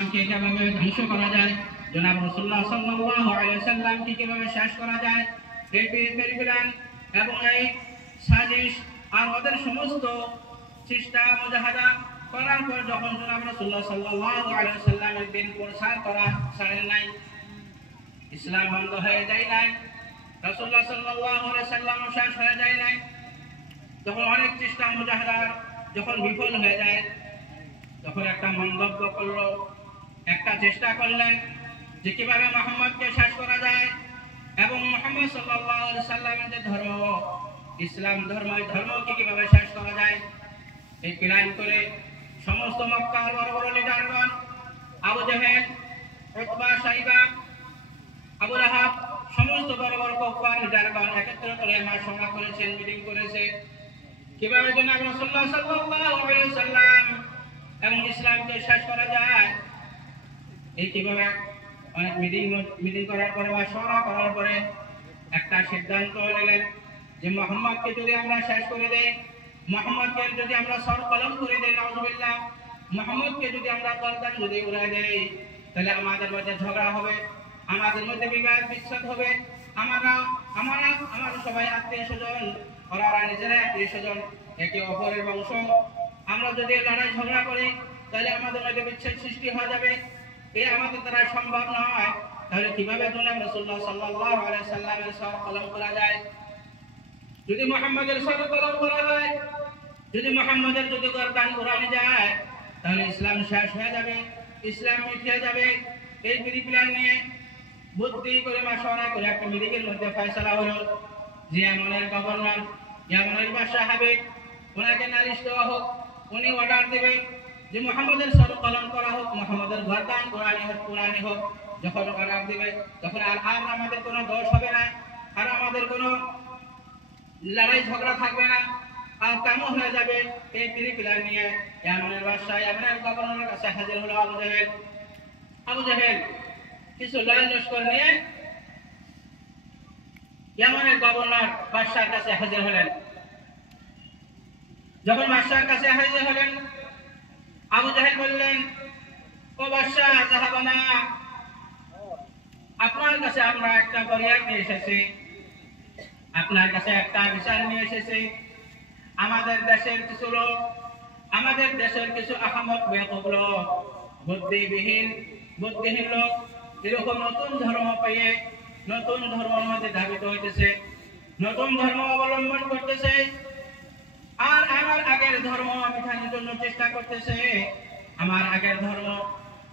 কে কিভাবে ধ্বংস করা যায়, জনাব রাসূলুল্লাহ সাল্লাল্লাহু আলাইহি ওয়াসাল্লামকে কিভাবে শেষ করা যায়, এই পরিকল্পনা এবং এই সাজিশ আর ওদের সমস্ত চেষ্টা মুজাহাদা করার পর যখন জনাব রাসূলুল্লাহ সাল্লাল্লাহু আলাইহি ওয়াসাল্লামের দিন প্রসার করা ছাড়েন নাই, ইসলাম বন্ধ হয়ে যায় নাই, রাসূলুল্লাহ সাল্লাল্লাহু আলাইহি ওয়াসাল্লাম শেষ হয়ে যায় নাই, যখন অনেক চেষ্টা মুজাহাদা যখন বিফল হয়ে যায়, তখন একটা মন্তব্য করলো, একটা চেষ্টা করলেন যে কিভাবে মুহাম্মদকে শেষ করা যায় এবং মুহাম্মদ সাল্লাল্লাহু আলাইহি ওয়াসাল্লামের যে ধর্ম ইসলাম ধর্ম, এই ধর্মকে কিভাবে শেষ করা যায়। এই প্ল্যান করে সমস্ত মক্কার বড় বড় লিডারগণ আবু জেহেল, উতবা, সাইবা, আবু লাহাব সমস্ত বড় বড় কুফার লিডারগণ একত্র করে মশওয়ারা করেছেন, মিটিং করেছে কিভাবে জনাব রাসূলুল্লাহ সাল্লাল্লাহু আলাইহি ওয়াসাল্লাম এবং ইসলামকে শেষ করা যায়। এই কিভাবে অনেক মিটিং করার পরে মশওয়ারা করার পরে একটা সিদ্ধান্ত নিলেন যে মুহাম্মদকে যদি আমরা শেষ করে দেই, মুহাম্মদকে যদি আমরা সর কলম করে দেই, নাউযুবিল্লাহ, মুহাম্মদকে যদি আমরা গর্দান যদি উড়াই দেই, তাহলে আমাদের মধ্যে ঝগড়া হবে, আমাদের মধ্যে বিবাদ বিচ্ছেদ হবে, আমরা সবাই আত্মীয় স্বজন, ওরা নিজেরা আত্মীয় স্বজন, একে অপরের বংশ, আমরা যদি লড়াই ঝগড়া করি তাহলে আমাদের মধ্যে বিচ্ছেদ সৃষ্টি হয়ে যাবে, এই আমাদের দ্বারা সম্ভব নয়। তাহলে কিভাবে জনাব রাসূলুল্লাহ সাল্লাল্লাহু আলাইহি ওয়াসাল্লামের সর কলম করা যায়? যদি মুহাম্মদের সর কলম করা হয়, যদি মুহাম্মদের যদি গর্দান উড়ানো যায়, তাহলে ইসলাম শেষ হয়ে যাবে, ইসলাম মিটে যাবে। এই প্ল্যান নিয়ে বুদ্ধি করে মশওয়ারা করে একটা মিটিংয়ের মধ্যে ফয়সালা হলো যে ইয়ামানের গভর্নর, ইয়ামানের বাদশা হাবিব, ওনাকে নালিশ দেওয়া হোক, উনি অর্ডার দেবে যে মুহাম্মদের সর কলম করা হোক, মুহাম্মদের গর্দান উড়ানি হোক। যখন অর্ডার দেবে তখন আর আমাদের কোনো দোষ হবে না, আর আমাদের কোনো লড়াই ঝগড়া থাকবে না, আর কামও হয়ে যাবে। এই প্ল্যান নিয়ে ইয়ামানের বাদশা, ইয়ামানের গভর্নরের কাছে হাজির হলো আবু জেহেল। আবু জেহেল কিছু লস্কর নিয়ে ইয়ামানের গভর্নর বাদশার কাছে হাজির হলেন। যখন বাদশার কাছে হাজির হলেন, আবু জেহেল বললেন, ও বাদশা জাহাবানা, আপনার কাছে আমরা একটা ফরিয়াদ নিয়ে এসেছি, আপনার কাছে একটা বিচার নিয়ে এসেছি। আমাদের দেশের কিছু লোক, আমাদের দেশের কিছু আহমক বেকুব লোক, বুদ্ধিহীন লোক এরকম নতুন ধর্ম পেয়ে নতুন ধর্মের মধ্যে ধাবিত হইতেছে, নতুন ধর্ম অবলম্বন করতেছে, আর আমার আগের ধর্ম মিটানোর জন্য চেষ্টা করতেছে। আমার আগের ধর্ম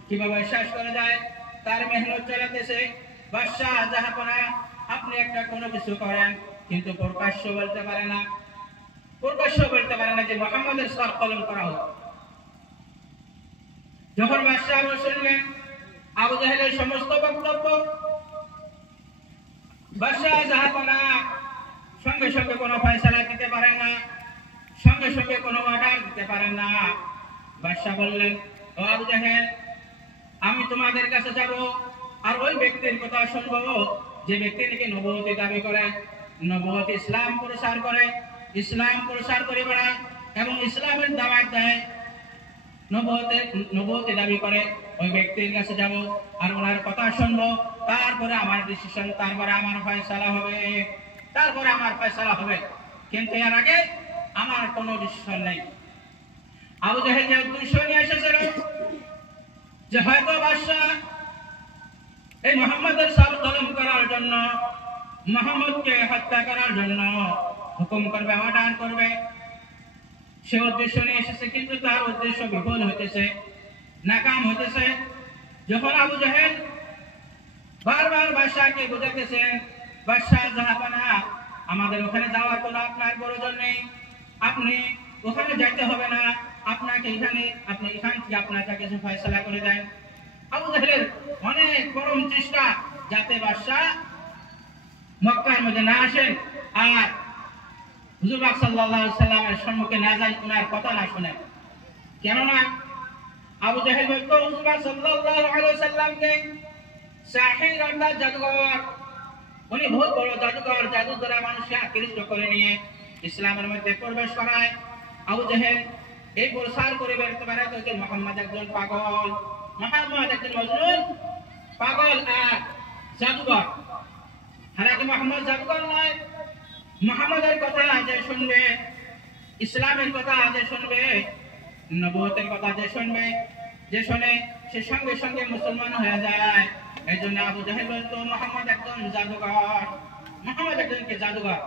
কিভাবে শেষ করা যায় তার মেহনত চালাতেছে। বাদশা জাহাপনা, আপনি একটা কোনো কিছু করেন, কিন্তু প্রকাশ্য বলতে পারে না, যে মুহাম্মদের সর কলম করা হোক। যখন বাদশা শুনলেন আবু জেহেলের সমস্ত বক্তব্য, বাদশা জাহাপনা সঙ্গে সঙ্গে কোনো ফয়সালা দিতে পারেন না, সঙ্গে সঙ্গে কোনো অর্ডার দিতে পারেন না। বাদশা বললেন, ও আবু জেহেল, আমি তোমাদের কাছে যাব আর ওই ব্যক্তির কথা শুনবো যে ব্যক্তি নাকি নবুয়তি দাবি করে, নবুয়ত ইসলাম প্রচার করে বেড়ায় এবং ইসলামের দাওয়াত দেয়, নবুয়তি দাবি করে। ওই ব্যক্তির কাছে যাব আর ওনার কথা শুনবো, তারপরে আমার ডিসিশন, তারপরে আমার ফয়সালা হবে, কিন্তু এর আগে আমার কোনো ডিসিশন নেই। আবু জেহেল যে উদ্দেশ্য নিয়ে এসেছিল যে হয়তো বাদশা এই মুহাম্মদের সর কলম করার জন্য, মুহাম্মদকে হত্যা করার জন্য হুকুম করবে, অর্ডার করবে, সে উদ্দেশ্য নিয়ে এসেছে, কিন্তু তার উদ্দেশ্য বিফল হইতেছে, নাকাম হইতেছে। যখন আবু জেহেল বারবার বাদশাকে বুঝাতেছেন, বাদশা জাহাপানা, আমাদের ওখানে যাওয়ার কোনো আপনার প্রয়োজন নেই, আপনি ওখানে যাইতে হবে না, আপনি এখান থেকে আপনার কিছু ফয়সালা করে দেন। আবু জেহেলের অনেক পরম চেষ্টা যাতে বাদশা মক্কার মধ্যে না আসেন আর হুজুর পাক সাল্লাল্লাহু আলাইহি সাল্লামের সম্মুখে না যান, ওনার কথা না শুনেন। কেননা আবু জেহেল বলতো হুজুর পাক সাল্লাল্লাহু আলাইহি সাল্লামকে সাহির অর্থাৎ জাদুঘর, উনি বহুত বড় জাদুঘর, জাদু দ্বারা মানুষকে আকৃষ্ট করে নিয়ে ইসলামের মধ্যে প্রবেশ করায়। আবু জেহেল এই প্রসার করে বেরোতে পারে যে মুহাম্মদ একজন পাগল, মুহাম্মদ একজন মজনুন, পাগল আর জাদুকর। হারাতে মুহাম্মদ জাদুকর নয়। মুহাম্মদের কথা যে শুনবে, ইসলামের কথা যে শুনবে, নবুয়তের কথা যে শুনবে, যে শুনে সে সঙ্গে সঙ্গে মুসলমান হয়ে যায়। এই জন্য আবু জাহেল বলতো মুহাম্মদ একজন জাদুকর, মুহাম্মদ একজন কি জাদুকর।